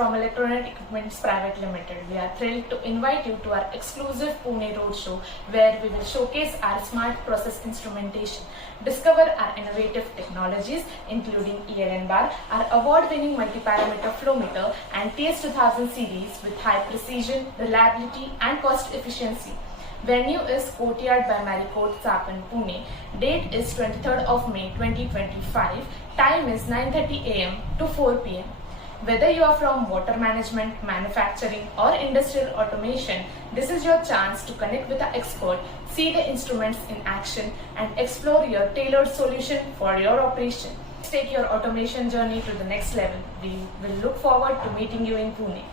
from Electronet Equipments Private Limited. We are thrilled to invite you to our exclusive Pune Roadshow, where we will showcase our smart process instrumentation, discover our innovative technologies including ELN bar, our award-winning multi-parameter flow meter and TS2000 series with high precision, reliability and cost efficiency. Venue is Courtyard by Marriott, Chakan, Pune. Date is 23rd of May 2025. Time is 9:30 a.m. to 4 p.m. Whether you are from water management, manufacturing or industrial automation, this is your chance to connect with the expert, see the instruments in action and explore your tailored solution for your operation. Take your automation journey to the next level. We will look forward to meeting you in Pune.